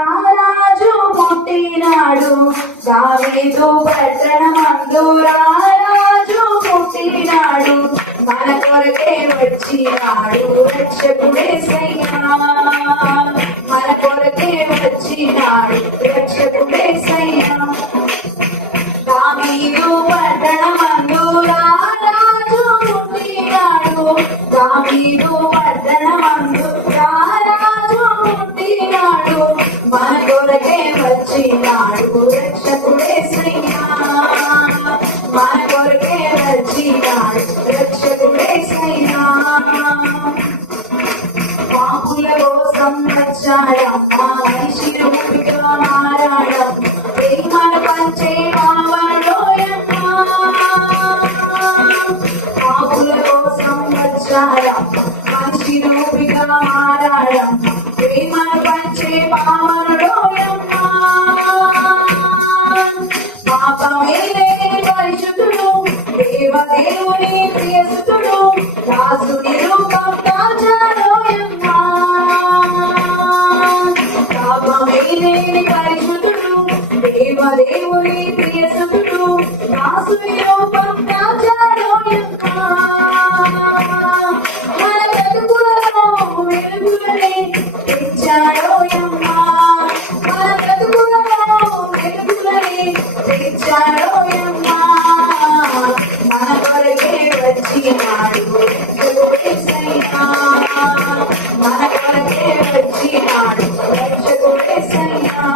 రారాజు పుట్టినాడు దావీదు పట్టణమందు రారాజు పుట్టినాడు మన కొరకే వచ్చినాడు రక్షకుడేసయ్యా మన కొరకే వచ్చినాడు రక్షకుడేసయ్యా దావీదు పట్టణమందు రారాజు పుట్టినాడు దావీదు పట్టణమందు రారాజు పుట్టినాడు మన కొరకే వచ్చినాడు రక్షకుడేసయ్యా మన కొరకే వచ్చినాడు రక్షకుడేసయ్యా పాపుల కోసం వచ్చాడమ్మా మనిషి రూపిగా మారాడమ్మ ప్రేమను పంచే మావలోయమ్మా పాపుల కోసం వచ్చాడమ్మ మనిషి రూపిగా మారాడమ్మ ప్రేమను పంచే మావలోయమ్మా పాపమే లేని పరిశుద్ధుడు దేవదేవుని ప్రియసుతుడు దాసుని రూపం దాచాలోయమ్మా పాపమే లేని పరిశుద్ధుడు దేవదేవుని ప్రియసుతుడు దాసుని రూపం దాచాలోయమ్మా మన బ్రతుకులలో వెలుగులనే తెచ్చాలోయమ్మా మన బ్రతుకులలో వెలుగులనే తెచ్చాలోయమ్మా మన కొరకే వచ్చినాడు రక్షకుడేసయ్యా మన కొరకే వచ్చినాడు రక్షకుడేసయ్యా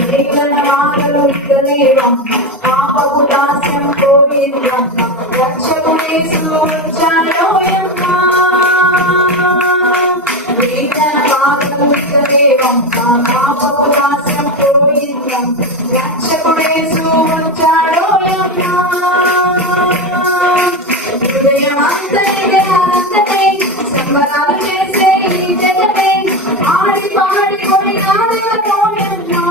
వేగల వానలు ఇకలేవమ్మ పాపపు దాస్యం పోయిందమ్మ రక్షకుడేసు వచ్చాలోయమ్మా వేగల వానలు ఇకలేవమ్మ పాపపు దాస్యం పోయిందమ్మ రక్షకుడేసు వచ్చాలోయమ్మా హృదయమంతటిగా ఆనందమై సంబరాలు చేసే ఈ జగమే ఆడి పాడి కొనియాడేలోయమ్మా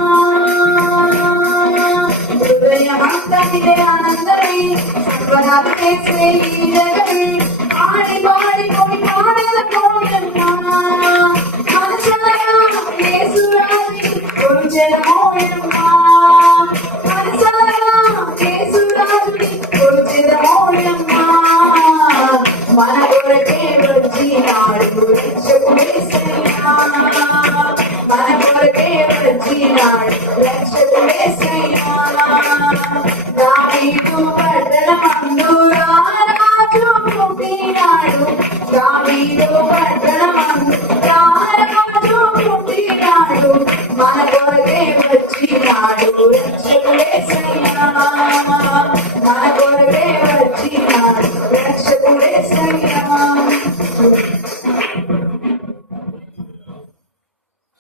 హృదయమంతటిగా ఆనందమై సంబరాలు చేసే ఈ జగమే ఆడి పాడి కొనియాడేలోయమ్మా మనసారా యేసురాజుని కొలిచెదమోయమ్మా మనసారా యేసురాజుని కొలిచెదమోయమ్మా మన కొరకే వచ్చినాడు రక్షకుడేసయ్యా మన కొరకే వచ్చినాడు రక్షకుడేసయ్యా దావీదు పట్టణమందు రారాజు పుట్టినాడు దావీదు పట్టణమందు రారాజు పుట్టినాడు మన కొరకే వచ్చినాడు